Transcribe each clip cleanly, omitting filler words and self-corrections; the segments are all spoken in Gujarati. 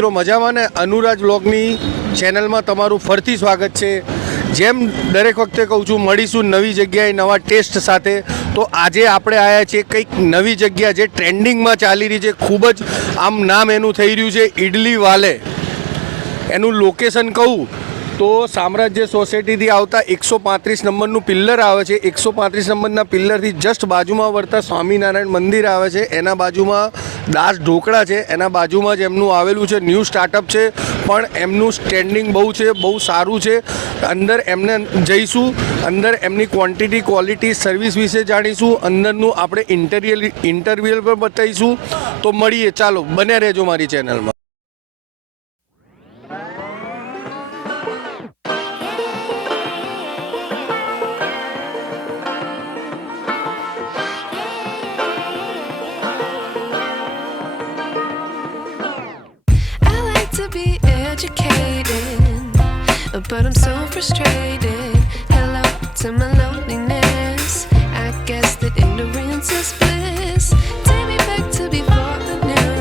મિત્રો મજામાં ને? અનુરાજ બ્લોગની ચેનલમાં તમારું ફરીથી સ્વાગત છે. જેમ દરેક વખતે કહું છું, મળીશું નવી જગ્યાએ નવા ટેસ્ટ સાથે. તો આજે આપણે આવ્યા છીએ કંઈક નવી જગ્યા જે ટ્રેન્ડિંગમાં ચાલી રહી છે, ખૂબ જ આમ નામ એનું થઈ રહ્યું છે ઇડલી વાલે. એનું લોકેશન કહું તો સામ્રાજ્ય સોસાયટીથી આવતા 135 નંબરનું પિલ્લર આવે છે. 135 નંબરના પિલ્લરથી જસ્ટ બાજુમાં વળતા સ્વામિનારાયણ મંદિર આવે છે. એના બાજુમાં દાસ ઢોકળા છે. એના બાજુમાં જ એમનું આવેલું છે ન્યૂ સ્ટાર્ટઅપ છે, પણ એમનું સ્ટેન્ડિંગ બહુ છે, બહુ સારું છે. અંદર એમને જઈશું, અંદર એમની ક્વોન્ટિટી, ક્વોલિટી, સર્વિસ વિશે જાણીશું. અંદરનું આપણે ઇન્ટરવ્યુ પર બતાવીશું. તો મળીએ, ચાલો બન્યા રહેજો મારી ચેનલમાં. But I'm so frustrated. Hello to my loneliness. I guess that ignorance is bliss. Take me back to before I knew.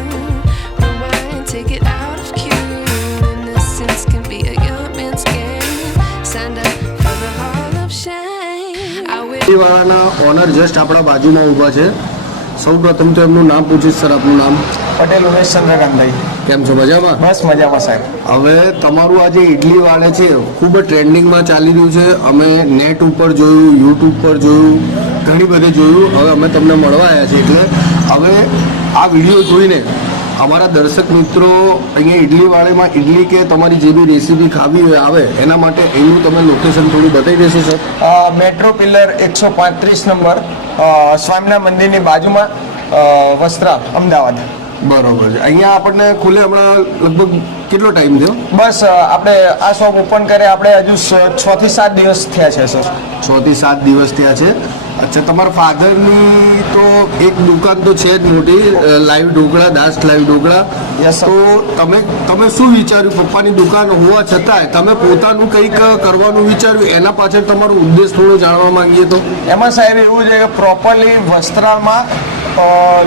Rewind, take it out of cue. Innocence can be a young man's game. Signed up for the hall of shame. I wish. વાળાના ઓનર જસ્ટ આપણા બાજુમાં ઊભા છે. સૌ પ્રથમ તો એમનું નામ પૂછીશ. સર, આપનું નામ? પટેલ ઉમેશ ચંદ્રકાંતભાઈ. કેમ છો? મજામાં? બસ મજામાં સાહેબ. હવે તમારું આ જે ઇડલી વાલે છે ખૂબ જ ટ્રેન્ડિંગમાં ચાલી રહ્યું છે. અમે નેટ ઉપર જોયું, યુટ્યુબ પર જોયું, ઘણી બધે જોયું. હવે અમે તમને મળવા આવ્યા છીએ, એટલે હવે આ વિડીયો જોઈને અમારા દર્શક મિત્રો અહીંયા ઇડલી વાળેમાં ઇડલી કે તમારી જે બી રેસીપી ખાવી હોય આવે, એના માટે એનું તમે લોકેશન થોડું બતાવી દેશો sir? Metro pillar 135 number, Swaminarayan મંદિરની બાજુમાં, વસ્ત્રા, અમદાવાદ. બરોબર છે. અહીંયા આપણને ખુલે હમણાં લગભગ કેટલો ટાઈમ થયો? બસ આપણે આ શોપ ઓપન કરે આપણે હજુ 6 થી 7 દિવસ થયા છે સર. 6 થી 7 દિવસ થયા છે. અચ્છા, તમારા ફાધરની તો એક દુકાન તો છે જ મોટી, લાઈવ ઢોકળા, દાસ લાઈવ ઢોકળા. યસ. તો તમે શું વિચાર્યું? પપ્પાની દુકાન હોવા છતાંય તમે પોતાનું કંઈક કરવાનું વિચાર્યું, એના પાછળ તમારો ઉદ્દેશ થોડો જાણવા માંગીએ તો? એમાં સાહેબ એવું છે કે પ્રોપરલી વસ્ત્રામાં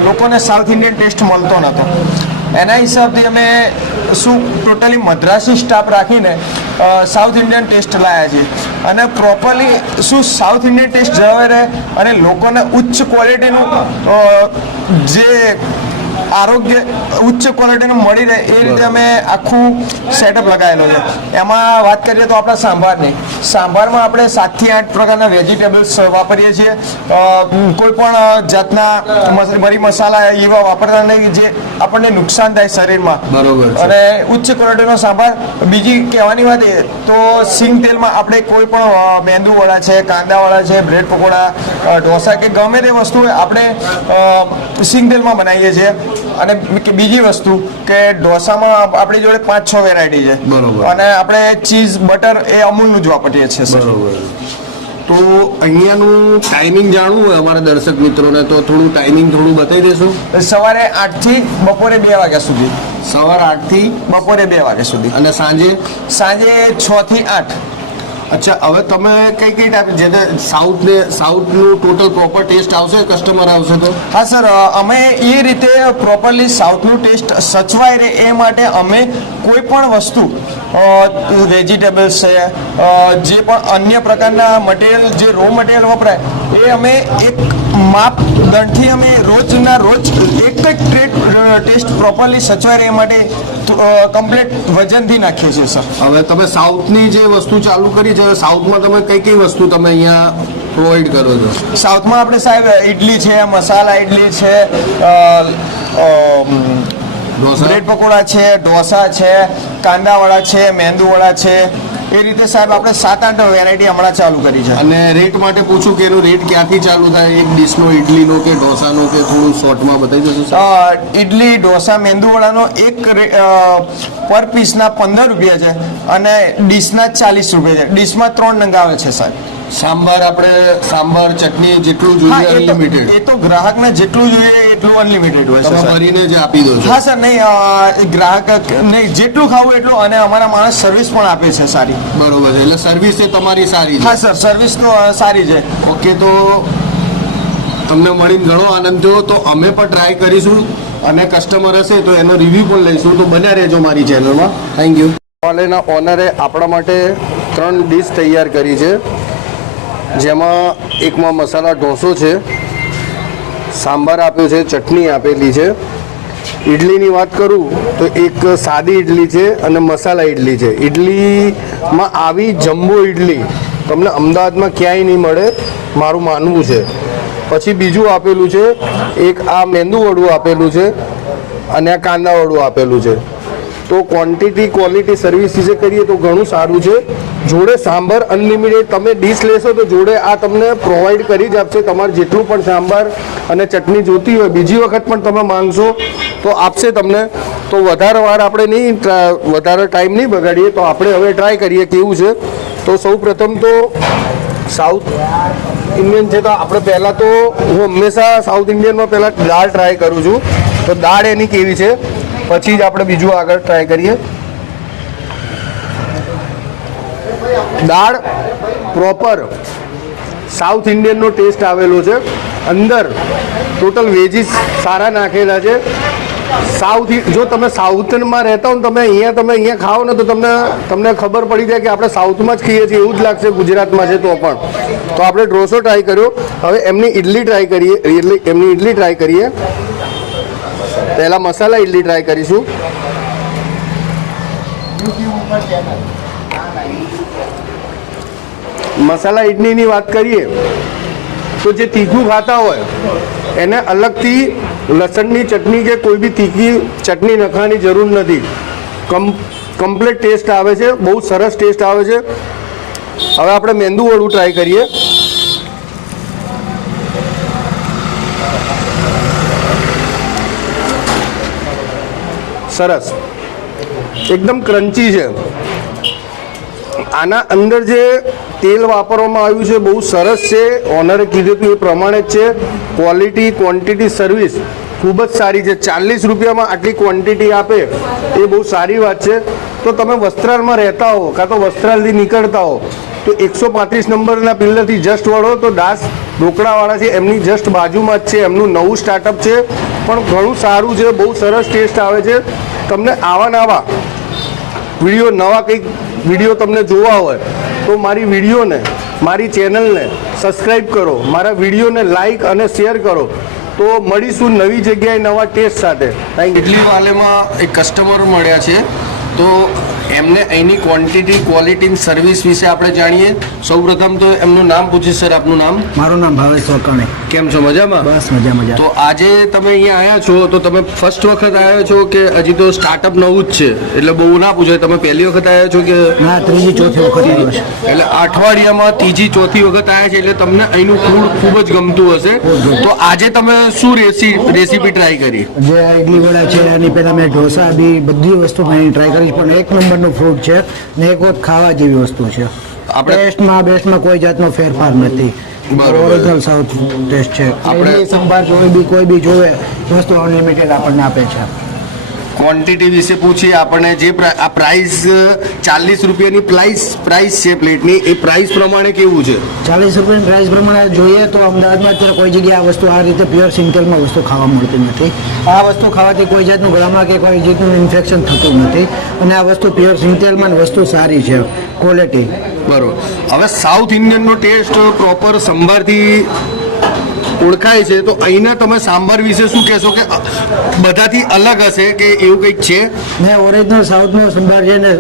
લોકોને સાઉથ ઇન્ડિયન ટેસ્ટ મળતો નહોતો. એના હિસાબથી અમે શું ટોટલી મદ્રાસી સ્ટાફ રાખીને સાઉથ ઇન્ડિયન ટેસ્ટ લાવ્યા છીએ. અને પ્રોપરલી શું સાઉથ ઇન્ડિયન ટેસ્ટ જળવાઈ રહે અને લોકોને ઉચ્ચ ક્વોલિટીનું જે આરોગ્ય ઉચ્ચ ક્વોલિટીનું મળી રહે એ રીતે અમે આખું સેટઅપ લગાવેલો છે. એમાં વાત કરીએ તો આપણા સાંભારમાં આપણે 7 થી 8 પ્રકારના વેજીટેબલ્સ વાપરીએ છીએ. કોઈ પણ જાતના મરી મસાલા એવા વાપરતા નહીં જે આપણને નુકસાન થાય શરીરમાં. બરોબર. અને ઉચ્ચ ક્વોલિટીનો સાંભાર. બીજી કહેવાની વાત એ તો સિંગ તેલમાં આપણે કોઈ પણ મેંદુવડા છે, કાંદાવાળા છે, બ્રેડ પકોડા, ઢોસા કે ગમે તે વસ્તુ આપણે સિંગ તેલમાં બનાવીએ છીએ. અને બીજી વસ્તુ કે ઢોસામાં આપણી જોડે 5-6 વેરાયટી છે. બરોબર. અને આપણે ચીઝ, બટર એ અમૂલનું જ વાપરીએ છીએ સર. બરોબર. તો અહીંયાનું ટાઈમિંગ જાણવું હોય અમારા દર્શક મિત્રોને, તો થોડું ટાઈમિંગ થોડું બતાવી દેશો? સવારે 8 થી બપોરે 2 વાગ્યા સુધી. સવારે 8 થી બપોરે 2 વાગ્યા સુધી. અને સાંજે 6 થી 8. અચ્છા, હવે તમે કઈ ટાઈપ, જેને સાઉથનું ટોટલ પ્રોપર ટેસ્ટ આવશે, કસ્ટમર આવશે તો? હા સર, અમે એ રીતે પ્રોપરલી સાઉથનું ટેસ્ટ સચવાય રહે એ માટે અમે કોઈ પણ વસ્તુ વેજીટેબલ્સ છે, જે પણ અન્ય પ્રકારના મટીરિયલ, જે રો મટીરિયલ વપરાય એ અમે એક માપદંડથી અમે રોજના રોજ એક જ ટેસ્ટ પ્રોપરલી સચવાય રહે એ માટે કમ્પ્લીટ વજનથી નાખીએ છીએ સર. હવે તમે સાઉથની જે વસ્તુ ચાલુ કરી છે, સાઉથમાં તમે કઈ વસ્તુ તમે અહીંયા પ્રોવાઈડ કરો છો? સાઉથમાં આપણે સાહેબ ઇડલી છે, મસાલા ઇડલી છે, બ્રેડ પકોડા છે, ઢોસા છે, કાંદાવાળા છે, મેંદુવડા છે. એ રીતે સાહેબ આપણે 7-8 વેરાયટી હમણાં ચાલુ કરી છે. અને રેટ માટે પૂછું કે એનું રેટ ક્યાંથી ચાલુ થાય? એક ડીશનો ઇડલીનો કે ઢોસાનો, કે થોડું શોર્ટમાં બતાવી દેશો? ઇડલી, ઢોસા, મેંદુવડાનો એક પર પીસના 15 રૂપિયા છે અને ડીશના 40 રૂપિયા છે. ડીશમાં 3 નંગ આવે છે સાહેબ. સાંભાર ચટણી જેટલું જોઈએ અનલિમિટેડ? એ તો ગ્રાહકને જેટલું જોઈએ એટલું અનલિમિટેડ હોય છે. ભરીને જ આપી દો છો? હા સર, નહીં, ગ્રાહક નહીં, જેટલું ખાવું એટલું. અને અમારા માણસ સર્વિસ પણ આપે છે સારી. બરોબર છે. એટલે સર્વિસ એ તમારી સારી છે? હા સર, સર્વિસ તો સારી છે. ઓકે, તો તમને મળીને ઘણો આનંદ થયો. તો અમે પણ ટ્રાય કરીશું અને કસ્ટમર હશે તો એનો રિવ્યૂ પણ લઈશું. તો બન્યા રહેજો મારી ચેનલમાં. Thank you. વાલેના ઓનરે આપણા માટે 3 ડીશ તૈયાર કરી છે, જેમાં એકમાં મસાલા ઢોસો છે, સાંભાર આપ્યો છે, ચટણી આપેલી છે. ઇડલીની વાત કરું તો એક સાદી ઇડલી છે અને મસાલા ઇડલી છે. ઇડલીમાં આવી જમ્બો ઇડલી તમને અમદાવાદમાં ક્યાંય નહીં મળે, મારું માનવું છે. પછી બીજું આપેલું છે એક આ મેંદુ વડું આપેલું છે અને આ કાંદા વડું આપેલું છે. તો ક્વોન્ટિટી ક્વોલિટી સર્વિસ વિશે કરીએ તો ઘણું સારું છે. જોડે સાંભાર અનલિમિટેડ તમે ડીશ લેશો તો જોડે આ તમને પ્રોવાઈડ કરી જ આપશે. તમારે જેટલું પણ સાંભાર અને ચટણી જોતી હોય બીજી વખત પણ તમે માંગશો તો આપશે તમને. તો વધારે વાર આપણે નહીં વધારે ટાઈમ નહીં બગાડીએ, તો આપણે હવે ટ્રાય કરીએ કેવું છે. તો સૌ પ્રથમ તો સાઉથ ઇન્ડિયન છે, તો આપણે પહેલાં તો હું હંમેશા સાઉથ ઇન્ડિયનમાં પહેલાં દાળ ટ્રાય કરું છું. તો દાળ એની કેવી છે પછી જ આપણે બીજું આગળ ટ્રાય કરીએ. દાળ પ્રોપર સાઉથ ઇન્ડિયનનો ટેસ્ટ આવેલો છે. અંદર ટોટલ વેજીસ સારા નાખેલા છે. જો તમે સાઉથમાં રહેતા હો ને તમે અહીંયા ખાઓ ને તો તમને ખબર પડી જાય કે આપણે સાઉથમાં જ ખાઈએ છીએ એવું જ લાગશે ગુજરાતમાં છે તો પણ. તો આપણે ઢોસો ટ્રાય કર્યો. હવે એમની ઇડલી ટ્રાય કરીએ. પહેલાં મસાલા ઇડલી ટ્રાય કરીશું. મસાલા ઇડલીની વાત કરીએ તો જે તીખું ખાતા હોય એને અલગથી લસણની ચટણી કે કોઈ બી તીખી ચટણી નાખવાની જરૂર નથી. કમ્પ્લીટ ટેસ્ટ આવે છે, બહુ સરસ ટેસ્ટ આવે છે. હવે આપણે મેંદુ વડું ટ્રાય કરીએ. સરસ, એકદમ ક્રન્ચી છે. આના અંદર જે તેલ વાપરવામાં આવ્યું છે બહુ સરસ છે. ઓનરે કીધું હતું એ પ્રમાણે જ છે. ક્વોલિટી ક્વોન્ટિટી સર્વિસ ખૂબ જ સારી છે. 40 રૂપિયામાં આટલી ક્વોન્ટિટી આપે એ બહુ સારી વાત છે. તો તમે વસ્ત્રાલમાં રહેતા હો કાં તો વસ્ત્રાલથી નીકળતા હો તો 135 નંબરના પિલ્લરથી જસ્ટ વળો તો દાસ ઢોકળાવાળા છે, એમની જસ્ટ બાજુમાં જ છે. એમનું નવું સ્ટાર્ટઅપ છે પણ ઘણું સારું છે, બહુ સરસ ટેસ્ટ આવે છે. તમને આવા નવા કંઈક વિડીયો તમને જોવા હોય તો મારી વિડીયોને મારી ચેનલને સબસ્ક્રાઈબ કરો, મારા વિડીયોને લાઈક અને શેર કરો. તો મળીશું નવી જગ્યાએ નવા ટેસ્ટ સાથે. ઇડલી વાલેમાં એક કસ્ટમર મળ્યા છે, તો એમને અહીંની ક્વોન્ટિટી ક્વોલિટી સર્વિસ વિશે આપણે જાણીએ. સૌપ્રથમ તો એમનું નામ પૂછીશ. સર, આપનું નામ? મારું નામ ભાવેશ સોકાણી. કેમ છો? મજામાં? બસ મજા. તો આજે તમે અહીંયા આવ્યા છો તો તમે ફર્સ્ટ વખત આવ્યા છો કે હજી તો સ્ટાર્ટઅપ નવું જ છે એટલે બહુ ના પૂછાય? તમે પહેલી વખત આવ્યા છો કે ના, ત્રીજી ચોથી વખત આવ્યો છે. એટલે અઠવાડિયામાં ત્રીજી ચોથી વખત આવ્યા છે એટલે તમને અહીંનું ફૂડ ખૂબ જ ગમતું હશે. તો આજે તમે શું રેસીપી ટ્રાય કરી? જે ઇડલી વડા છે એની પહેલા મેં ઢોસા બી બધી વસ્તુ મેં ટ્રાય કરી, પણ એક નંબરનું ફ્રૂટ છે ને એક વખત ખાવા જેવી વસ્તુ છે. ટેસ્ટમાં બેસ્ટમાં કોઈ જાતનો ફેરફાર નથી. ઓરિજિનલ સાઉથ ટેસ્ટ છે. આપણે સંભાર કોઈ બી જોવે વસ્તુ અનલિમિટેડ આપણને આપે છે. ક્વોન્ટિટી વિશે પૂછીએ આપણને. જે આ પ્રાઇસ 40 રૂપિયાની પ્રાઇસ છે પ્લેટની, એ પ્રાઇસ પ્રમાણે કેવું છે? 40 રૂપિયાની પ્રાઇસ પ્રમાણે જોઈએ તો અમદાવાદમાં અત્યારે કોઈ જગ્યાએ આ વસ્તુ આ રીતે પ્યોર સિંગટેલમાં વસ્તુ ખાવા મળતી નથી. આ વસ્તુ ખાવાથી કોઈ જાતનું ગળામાં કે કોઈ જાતનું ઇન્ફેક્શન થતું નથી અને આ વસ્તુ પ્યોર સિંગટેલમાં વસ્તુ સારી છે, ક્વોલિટી. બરોબર. હવે સાઉથ ઇન્ડિયનનો ટેસ્ટ પ્રોપર સંભારથી ઓળખાય છે, તો અહીંના તમે સાંભાર વિશે શું કહેશો કે બધાથી અલગ હશે કે એવું કંઈક છે? ને ઓરિજિનલ સાઉથનો સંભાર છે ને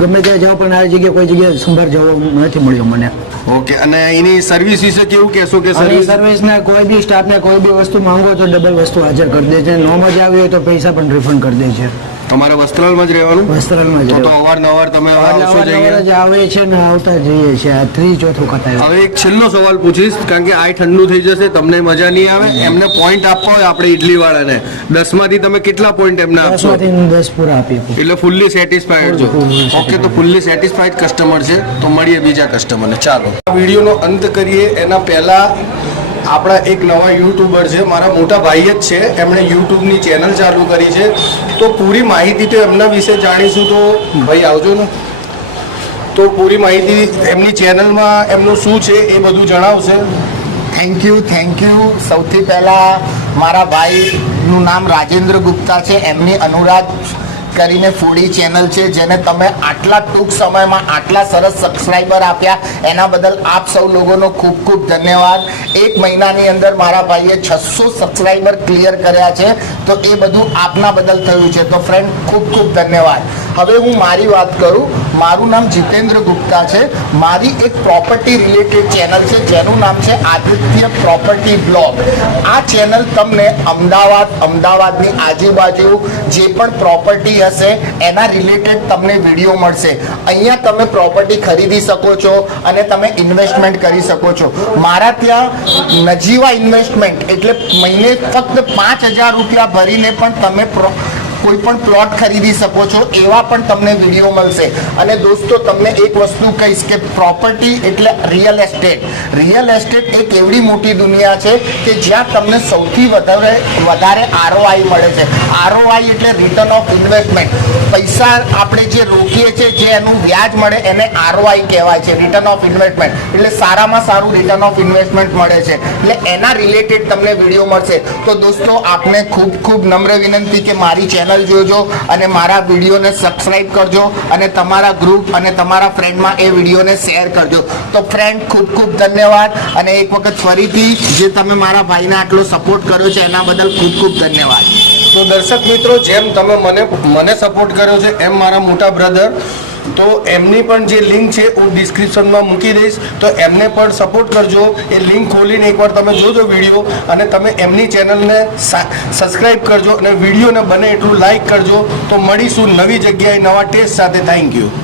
ગમે ત્યાં જાઓ પણ આ જગ્યાએ કોઈ જગ્યાએ સંભાર જવો નથી મળ્યો મને. ઓકે. અને એની સર્વિસ વિશે કેવું કહેશો કે સર્વિસને કોઈ બી સ્ટાફને કોઈ બી વસ્તુ માંગો તો ડબલ વસ્તુ હાજર કરી દે છે. નો મજા આવી હોય તો પૈસા પણ રિફંડ કરી દે છે. તમારે વસ્ત્રાલમાં જ રહેવાનું? વસ્ત્રાલમાં જ. તો અવારનવાર તમે આવશો જઈએ? આવે છે ને આવતા જઈએ છે. આ ચોથું વખત આવ્યો. હવે એક છેલ્લો સવાલ પૂછીશ, કારણ કે આ ઠંડુ થઈ જશે, તમને મજા નહીં આવે. એમને પોઈન્ટ આપવા હોય આપણે ઇડલી વાળાને, 10 માંથી તમે કેટલા પોઈન્ટ એમને આપશો? 10 પૂરા આપીએ. એટલે ફૂલ્લી સેટિસ્ફાઈડ છો? ઓકે. તો ફૂલ્લી સેટિસ્ફાઈડ કસ્ટમર છે. તો મળીએ બીજા કસ્ટમરને. ચાલો વિડીયોનો અંત કરીએ એના પહેલા આપણા એક નવા યુટ્યુબર છે, મારા મોટા ભાઈ જ છે, એમણે યુટ્યુબની ચેનલ ચાલુ કરી છે. તો પૂરી માહિતી તો એમના વિશે જાણીશું. તો ભાઈ આવજો ને. તો પૂરી માહિતી એમની ચેનલમાં એમનું શું છે એ બધું જણાવશે. Thank you. સૌથી પહેલાં મારા ભાઈનું નામ રાજેન્દ્ર ગુપ્તા છે, એમની અનુરાગ કરીને ફૂડી ચેનલ છે, જેને તમે આટલા ટૂંક સમયમાં આટલા સરસ સબસ્ક્રાઈબર આપ્યા એના બદલ આપ સૌ લોકોનો ખૂબ ખૂબ ધન્યવાદ. 1 મહિનાની અંદર મારા ભાઈએ 600 સબસ્ક્રાઈબર ક્લિયર કર્યા છે, તો એ બધું આપના બદલ થયું છે. તો ફ્રેન્ડ ખૂબ ખૂબ ધન્યવાદ. હવે હું મારી વાત કરું. મારું નામ જીતેન્દ્ર ગુપ્તા છે. મારી એક પ્રોપર્ટી રિલેટેડ ચેનલ છે જેનું નામ છે આદિત્ય પ્રોપર્ટી બ્લોગ. આ ચેનલ તમને અમદાવાદની આજુબાજુ જે પણ પ્રોપર્ટી હશે એના રિલેટેડ તમને વિડીયો મળશે. અહીંયા તમે પ્રોપર્ટી ખરીદી શકો છો અને તમે ઇન્વેસ્ટમેન્ટ કરી શકો છો. મારા ત્યાં નજીવા ઇન્વેસ્ટમેન્ટ એટલે મહિને ફક્ત 5,000 રૂપિયા ભરીને પણ તમે કોઈ પણ પ્લોટ ખરીદી શકો છો, એવા પણ તમને વિડીયો મળશે. અને દોસ્તો તમને એક વસ્તુ કહીશ કે પ્રોપર્ટી એટલે રિયલ એસ્ટેટ એક એવડી મોટી દુનિયા છે કે જ્યાં તમને સૌથી વધારે ROI મળે છે. ROI એટલે રિટર્ન ઓફ ઇન્વેસ્ટમેન્ટ. પૈસા આપણે જે રોકીએ છીએ, જે એનું વ્યાજ મળે એને ROI કહેવાય છે, રિટર્ન ઓફ ઇન્વેસ્ટમેન્ટ. એટલે સારામાં સારું રિટર્ન ઓફ ઇન્વેસ્ટમેન્ટ મળે છે. એટલે એના રિલેટેડ તમને વિડીયો મળશે. તો દોસ્તો આપને ખૂબ ખૂબ નમ્ર વિનંતી કે મારી ચેનલ જોજો અને મારા વિડીયોને સબસ્ક્રાઇબ કરજો અને તમારા ગ્રુપ અને તમારા ફ્રેન્ડમાં એ વિડીયોને શેર કરજો. તો ફ્રેન્ડ ખૂબ ખૂબ ધન્યવાદ. અને એક વખત ફરીથી જે તમે મારા ભાઈને આટલો સપોર્ટ કર્યો છે એના બદલ ખૂબ ખૂબ ધન્યવાદ. તો દર્શક મિત્રો, જેમ તમે મને સપોર્ટ કર્યો છે એમ મારા મોટા બ્રધર, તો એમની પણ જે લિંક છે હું ડિસ્ક્રિપ્શનમાં મૂકી દઈશ, તો એમને પણ સપોર્ટ કરજો. એ લિંક ખોલીને એકવાર તમે જોજો વિડીયો અને તમે એમની ચેનલને સબસ્ક્રાઈબ કરજો અને વિડીયોને બને એટલું લાઈક કરજો. તો મળીશું નવી જગ્યાએ નવા ટેસ્ટ સાથે. Thank you.